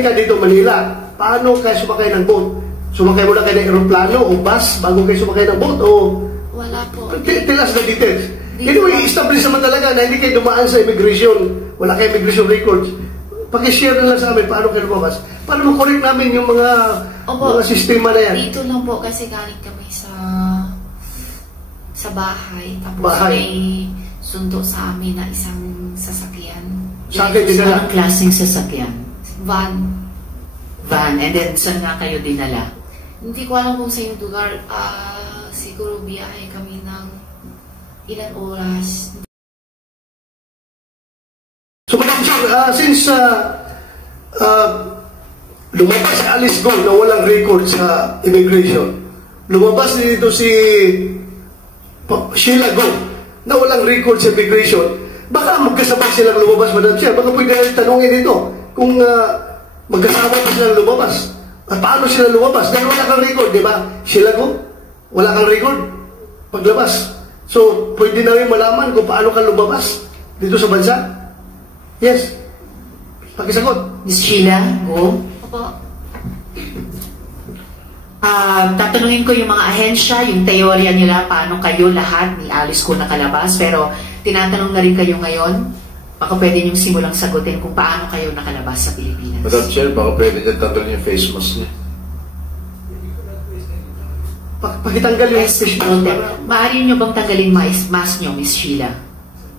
Ka dito Manila, paano kayo sumakay ng boat? Sumakay mo na kayo ng aeroplano o bus bago kayo sumakay ng boat o... Wala po. Tell us the details. Anyway, establish naman talaga na hindi kayo dumaan sa immigration. Wala kayo immigration records. Pag-share na lang sa amin paano kayo lumabas. Para ma-correct namin yung mga sistema na yan. Dito lang po kasi galing kami sa bahay. Tapos may sundo sa amin na isang sasakyan. Saan kayo dinala? Anong klaseng sasakyan? Van. Van. And then, saan nga kayo dinala? Hindi ko alam kung sa yung lugar. Siguro biyahe kami ng ilang oras. So, since lumabas si Alice Go na walang record sa immigration, lumabas dito si Sheila Go na walang record sa immigration, baka magkasabay silang lumabas, Madam Chair. Baka pwede natin tanongin dito kung magkasama pa silang lumabas. At paano sila lumabas? Dahil wala kang record, di ba? Sheila Go, wala kang record paglabas. So, pwede namin malaman kung paano ka lumabas dito sa bansa. Yes. Pakisagot. Miss Sheila, go. Opo. Tatanungin ko yung mga ahensya, yung teorya nila, paano kayo lahat ni Alice ko nakalabas. Pero tinatanong na rin kayo ngayon, baka pwede niyong simulang sagutin kung paano kayo nakalabas sa Pilipinas. Madam Chair, baka pwede niya tatanggalin yung face mask niya. Pakitanggal yung face mask. Maaari niyo bang tanggalin mask niyo, Miss Sheila?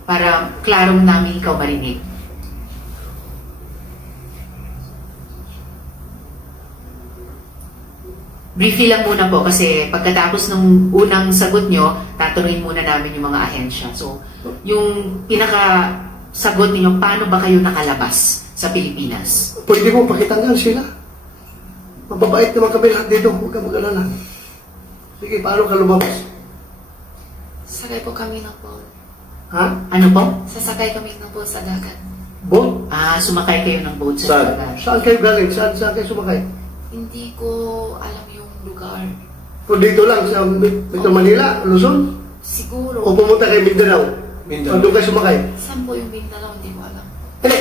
Para klarong namin ikaw marinig. Briefly lang muna po kasi pagkatapos ng unang sagot nyo, tatanungin muna namin yung mga ahensya. So, yung pinaka-sagot ninyo, paano ba kayo nakalabas sa Pilipinas? Pwede mo pakitanggal sila. Mababait naman kami lahat dito. Huwag ka mag-alala. Sige, paano ka lumabas? Sakay po kami ng boat. Ha? Ano po? Sasakay kami ng boat sa dagat. Boat? Sumakay kayo ng boat sa dagat. Saan kayo galing? Saan kayo sumakay? Hindi ko alam yung lugar. O dito lang sa Manila, Luzon? Siguro. O pumunta kayo Mindanao? O doon kayo sumakay? Saan po yung Mindanao? Hindi ko alam. Hindi.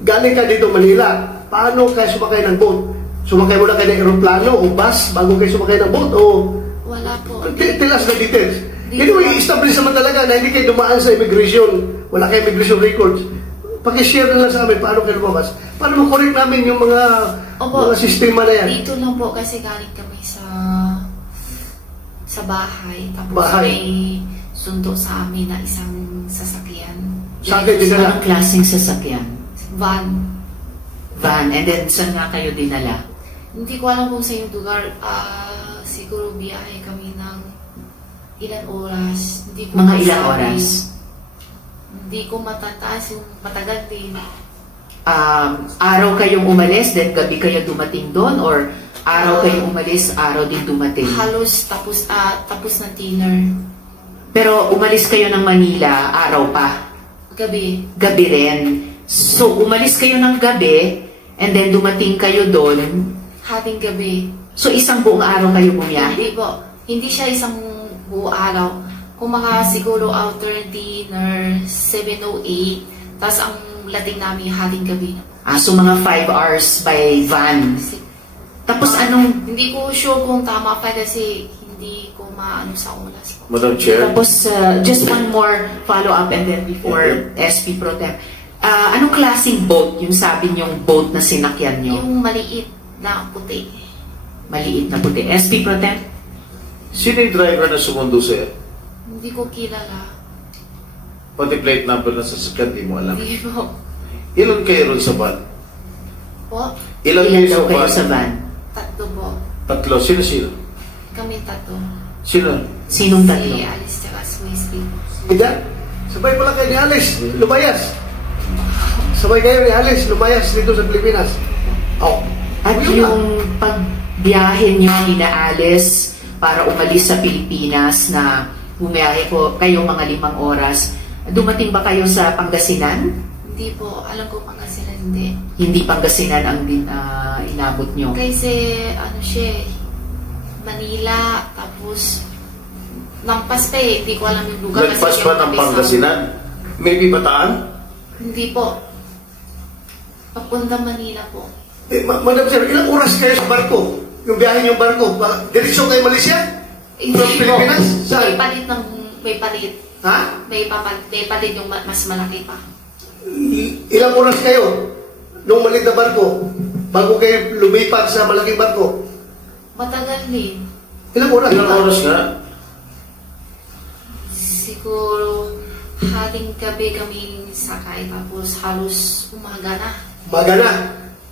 Galing ka dito Manila. Paano kayo sumakay ng boat? Sumakay mo na kayo ng aeroplano o bus bago kayo sumakay ng boat o... Wala po. Tell us the details. Anyway, establish naman talaga na hindi kayo dumaan sa immigration. Wala kayo immigration records. Pag-share na lang sa amin paano kayo lumabas. Para ma-correct namin yung mga sistema na yan. Dito lang po kasi galing kami sa bahay. Tapos may sundo sa amin na isang sasakyan. Saan kayo dinala? Anong klaseng sasakyan? Van. Van. And then, saan nga kayo dinala? Hindi ko alam kung sa yung lugar. Siguro biyahe kami ng ilang oras. Hindi ko Mga ilang oras? Hindi ko matataas yung matagal din. Araw kayong umalis, then gabi kayo dumating doon? Or araw kayong umalis, araw din dumating? Halos tapos ng dinner. Pero umalis kayo ng Manila, araw pa? Gabi. Gabi rin. So, umalis kayo ng gabi, and then dumating kayo doon? Hating gabi. So, isang buong araw kayo bumiyahe? Hindi po. Hindi siya isang buong araw. Kung mga siguro after dinner, 7:08, tapos ang lating namin hating gabi na. So mga 5 hours by van. Tapos anong... Hindi ko sure kung tama pa kasi hindi ko maano sa oras po. Madam Chair. Tapos just one more follow-up and then before SP Pro Tem. Anong klaseng boat yung sabi niyong boat na sinakyan niyo? Yung maliit na puti. Maliit na puti. SP Pro Tem? Sino yung driver na sumundo sa'yo? Hindi ko kilala. Pati plate number na sasakyan, di mo alam. Hindi po. Ilan kayo ron sa van? Po? Ilan daw kayo sa van? Tatlo po. Tatlo. Sino? Kami tatlo. Sino? Sinong tatlo? Si Alice tsaka si Wesley. Hindi. Sabay pala kayo ni Alice, lumayas. Sabay kayo ni Alice, lumayas dito sa Pilipinas. At yung pagbiyahe niyo ni Alice para umalis sa Pilipinas na bumiyahe po kayo mga 5 oras, dumating ba kayo sa Pangasinan? Hindi po. Alam ko Pangasinan hindi. Hindi Pangasinan ang inabot nyo? Kasi ano siya Manila, tapos Lampas pa eh. Hindi ko alam yung lugar. Nagpas pa ng Pangasinan? Maybe Bataan? Hindi po. Papunta Manila po. Madam Chair, ilang oras kayo sa barko? Yung biyahe yung barko? Direksyon kayo Malaysia? From Pilipinas? Saan? May palit. Ha? May palit yung mas malaki pa. Ilang oras kayo nung maliit na barko bago kayo lumipat sa malaking barko? Matagal din. Ilang oras? Ilang oras nga? Siguro hating gabi kami sakay tapos halos umaga na. Umaga na.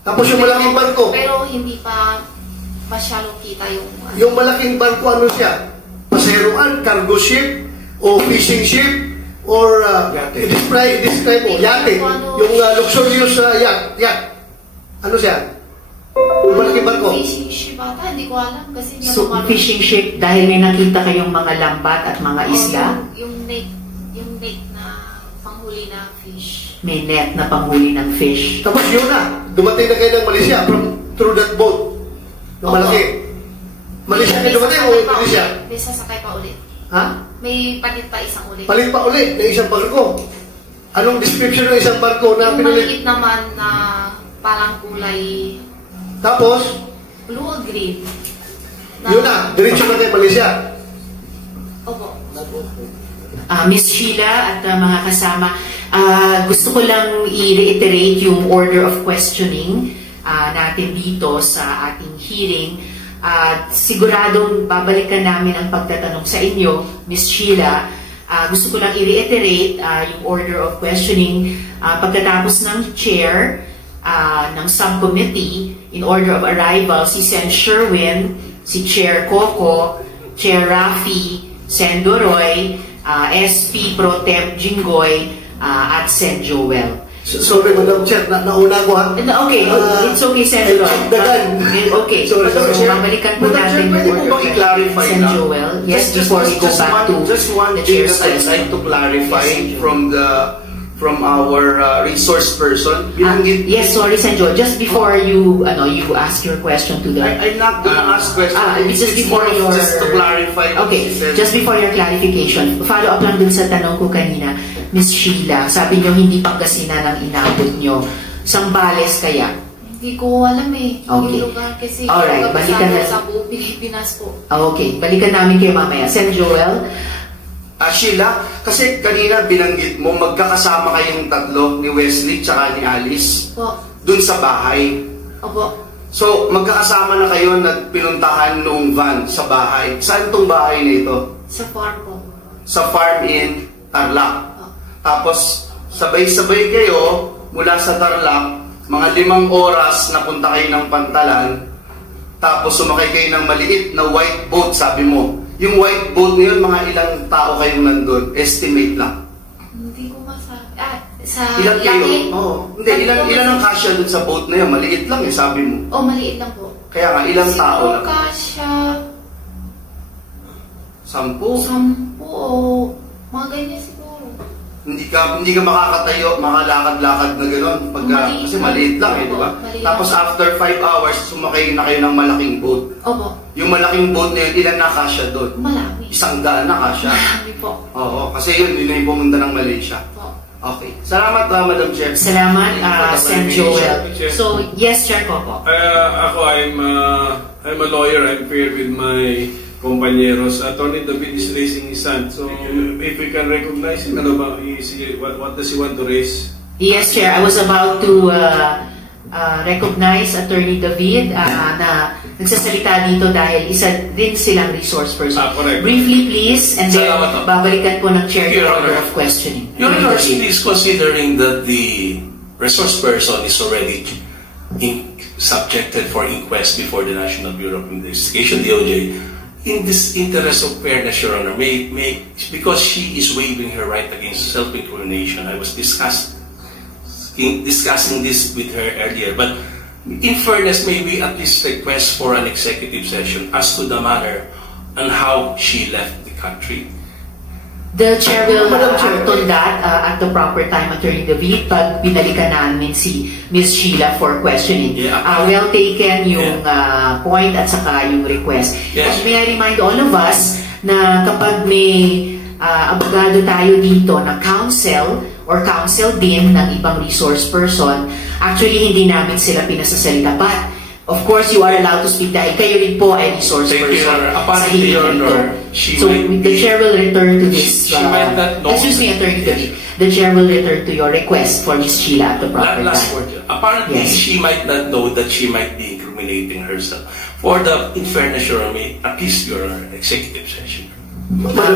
Tapos yung malaking barko? Pero hindi pa masyadong kita yung... Yung malaking barko, ano siya? Paseroan, cargo ship, o fishing ship, or describe mo, yate. Yung luxurious yacht. Ano siya? Yung malaking barko. Fishing ship ata, hindi ko alam kasi hindi So, ako fishing ship, dahil may nakita kayong mga lambat at mga isda, Yung net na panghuli na fish. may net na panghuli ng fish. Tapos yun na, dumating na kayo ng Malaysia through that boat. Yung malaki. Malaysia kayo dumating o Indonesia? May sasakay pa ulit. Ha? May palit pa isang ulit. Palit pa ulit ng isang barko. Anong description ng isang barko na Yung pinulit? maliit naman na parang kulay Tapos, blue or green. yun na, diretso na kayo Malaysia. Opo. Miss Sheila at mga kasama, gusto ko lang i-reiterate yung order of questioning natin dito sa ating hearing. Siguradong babalikan namin ang pagtatanong sa inyo, Miss Sheila. Gusto ko lang i-reiterate yung order of questioning pagkatapos ng chair ng subcommittee in order of arrival, si Sen Sherwin, si Chair Coco, Chair Rafi, Sen Doroy, SP Pro Temp Jinggoy, at Sen Joel. Sorry, Madam Chair, nauna ko ha. Okay, it's okay, Sen Doroy. Okay, so babalikan po natin yung Pwede po order bang i-clarify Sen lang? Joel. Yes, before we go back to just one the thing chair's that I'd like to clarify from our resource person. yes, sorry, Sen Joel. Just before you ask your question to the... I'm not gonna ask questions. Just before your... Just to clarify. Okay, just before your clarification, follow up lang dun sa tanong ko kanina, Miss Sheila, sabi nyo hindi Pangasinan ang inabot nyo. Sambales kaya? Hindi ko alam eh. Okay. Yung lugar kasi Alright, balikan na. sa buong Pilipinas po. Okay, balikan namin kayo mamaya. Sen Joel? Sheila, kasi kanina binanggit mo magkakasama kayong tatlo ni Wesley tsaka ni Alice Po. dun sa bahay. Opo. So, magkakasama na kayo na pinuntahan nung van sa bahay. Saan tong bahay na ito? Sa farm po. Sa farm in Tarlac. Po. Tapos, sabay-sabay kayo mula sa Tarlac, mga 5 oras na punta kayo ng Pantalan, tapos sumakay kayo ng maliit na white boat, sabi mo. Yung white boat na yun, mga ilang tao kayong nandun? Estimate lang. Hindi ko masabi. Sa Ilan kayo? laki? Oo. Hindi, ilan ang kasya dun sa boat na yun? Maliit lang eh, sabi mo. Oh, maliit lang po. Kaya nga, ilang tao Siguro lang? kasya 10. 10 o mga ganyan siguro. Hindi ka makakatayo, makalakad-lakad na gano'n. Maliit Kasi lang. maliit lang eh, di ba? Maliit Tapos lang. after 5 hours, sumakay na kayo ng malaking boat. Opo. Yung malaking boat na yun, ilan na kasya doon? Malami. 100 na kasya. Malami po. Oo, kasi yun na yung pumunta ng Malaysia. Po. Okay. Salamat, Madam Chair. Salamat, Sen Joel. Chair. So, yes, Chair Coco. Ako, I'm a lawyer. I'm paired with my compañeros. Attorney David is raising his hand. So, if we can recognize him, ano ba? What does he want to raise? Yes, Chair. I was about to recognize Attorney David na nagsasalita dito dahil isa din silang resource person. Correct. Briefly, please, and then Salamat po. babalikan po ng Chair Your the order Honor. of questioning. Your Attorney Honor, David. is considering that the resource person is already subjected for inquest before the National Bureau of Investigation, DOJ. In this interest of fairness, Your Honor, because she is waiving her right against self-incrimination, I was discussing this with her earlier, but in fairness, may we at least request for an executive session as to the manner and how she left the country. The Chair will Madam Chair. act on that at the proper time, Attorney David, pag binalikan namin si Ms. Sheila for questioning. Yeah. Well taken yung point at saka yung request. Yes. And may I remind all of us na kapag may abogado tayo dito na counsel or counsel din ng ibang resource person, Actually, hindi namin sila pinasasalita. But, of course, you are allowed to speak dahil kayo rin po ay resource Thank you, person Your Honor. sa Apparently, hearing Your na ito. Honor, she So, might the chair will return to this. She might not know. Excuse me, Attorney David. The chair will return to your request for Ms. Sheila at the proper Last time. word. Apparently, Yes. she might not know that she might be incriminating herself. For the, in fairness, Your Honor, may appease your executive session.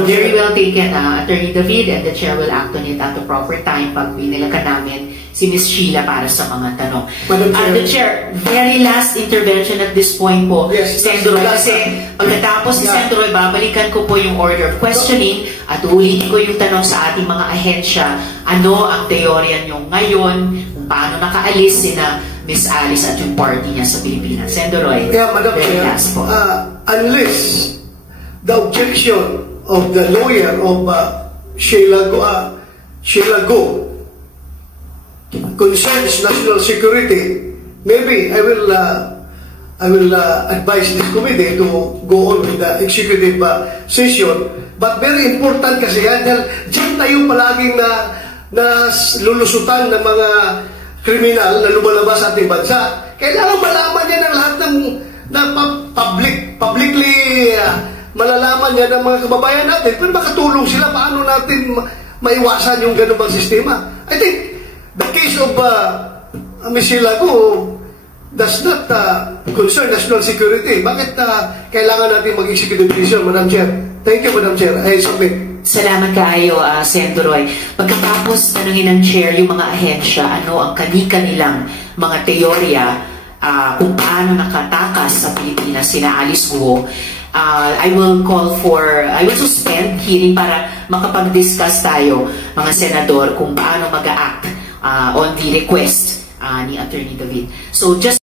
Very well taken, Attorney David, and the chair will act on it at the proper time pag pinilaka namin si Ms. Sheila para sa mga tanong. Madam Chair. The chair, very last intervention at this point po, Yes, Sen. Roy, last. kasi pagkatapos ni Yeah. Sen. Roy, babalikan ko po yung order of questioning at uulitin ko yung tanong sa ating mga ahensya, ano ang teorya nyo ngayon, kung paano nakaalis sina Ms. Alice at yung party niya sa Pilipinas. Sen. Roy, Yeah, Madam very Chair, last po. unless the objection of the lawyer of Sheila Go concerns national security, maybe I will advise this committee to go on with the executive session. But very important kasi yan, dahil dyan tayo palaging na lulusutan ng mga kriminal na lumalabas sa ating bansa. Kailangan malaman niya ng lahat ng publicly malalaman niya ng mga kababayan natin. Pero makatulong sila paano natin maiwasan yung ganun bang sistema. I think the case of Ms. Sheila Go does not concern national security. Bakit kailangan natin mag-executive decision, Madam Chair? Thank you, Madam Chair. I submit. Salamat kaayo, Sen. Roy. Pagkatapos tanungin ng chair yung mga ahensya, ano ang kani-kanilang mga teorya kung paano nakatakas sa Pilipinas sina Alice Guo, I will suspend hearing para makapag-discuss tayo, mga senador, kung paano mag-act on the request ni Attorney David. So just